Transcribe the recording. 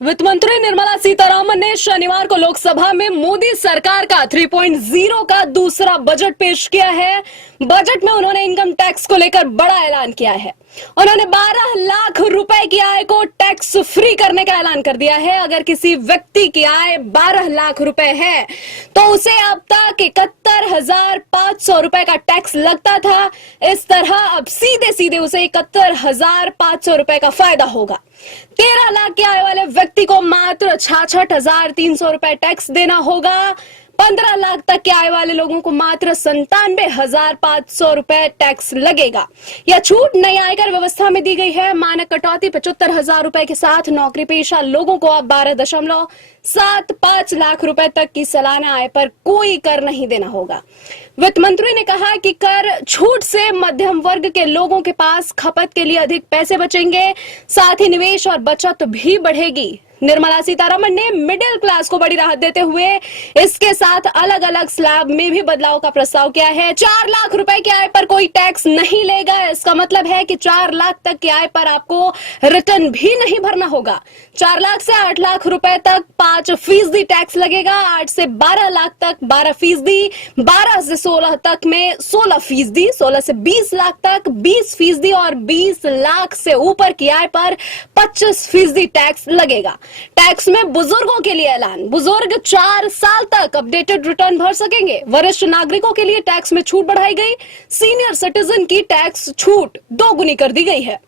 वित्त मंत्री निर्मला सीतारामन ने शनिवार को लोकसभा में मोदी सरकार का 3.0 का दूसरा बजट पेश किया है। बजट में उन्होंने इनकम टैक्स को लेकर बड़ा ऐलान किया है। उन्होंने 12 लाख रुपए की आय को टैक्स फ्री करने का ऐलान कर दिया है। अगर किसी व्यक्ति की आय 12 लाख रुपए है तो उसे अब तक 71,500 रुपए का टैक्स लगता था। इस तरह अब सीधे सीधे उसे 71,500 रुपए का फायदा होगा। 13 लाख की आय वाले व्यक्ति को मात्र 66,300 रुपए टैक्स देना होगा। 15 लाख तक की आय वाले लोगों को मात्र 97,500 रुपए टैक्स लगेगा। यह छूट नई आयकर व्यवस्था में दी गई है। मानक कटौती 75,000 रुपए के साथ नौकरी पेशा लोगों को अब 12.75 लाख रुपए तक की सालाना आय पर कोई कर नहीं देना होगा। वित्त मंत्री ने कहा कि कर छूट से मध्यम वर्ग के लोगों के पास खपत के लिए अधिक पैसे बचेंगे, साथ ही निवेश और बचत भी बढ़ेगी। निर्मला सीतारमण ने मिडिल क्लास को बड़ी राहत देते हुए इसके साथ अलग अलग स्लैब में भी बदलाव का प्रस्ताव किया है। 4 लाख रुपए की आय पर कोई टैक्स नहीं लेगा। इसका मतलब है कि 4 लाख तक की आय पर आपको रिटर्न भी नहीं भरना होगा। 4 लाख से 8 लाख रुपए तक 5% टैक्स लगेगा। 8 से 12 लाख तक 12%, 12 से 16 तक में 16%, 16 से 20 लाख तक 20% और 20 लाख से ऊपर की आय पर 25% टैक्स लगेगा। टैक्स में बुजुर्गों के लिए ऐलान। बुजुर्ग 4 साल तक अपडेटेड रिटर्न भर सकेंगे। वरिष्ठ नागरिकों के लिए टैक्स में छूट बढ़ाई गई। सीनियर सिटीजन की टैक्स छूट 2 गुनी कर दी गई है।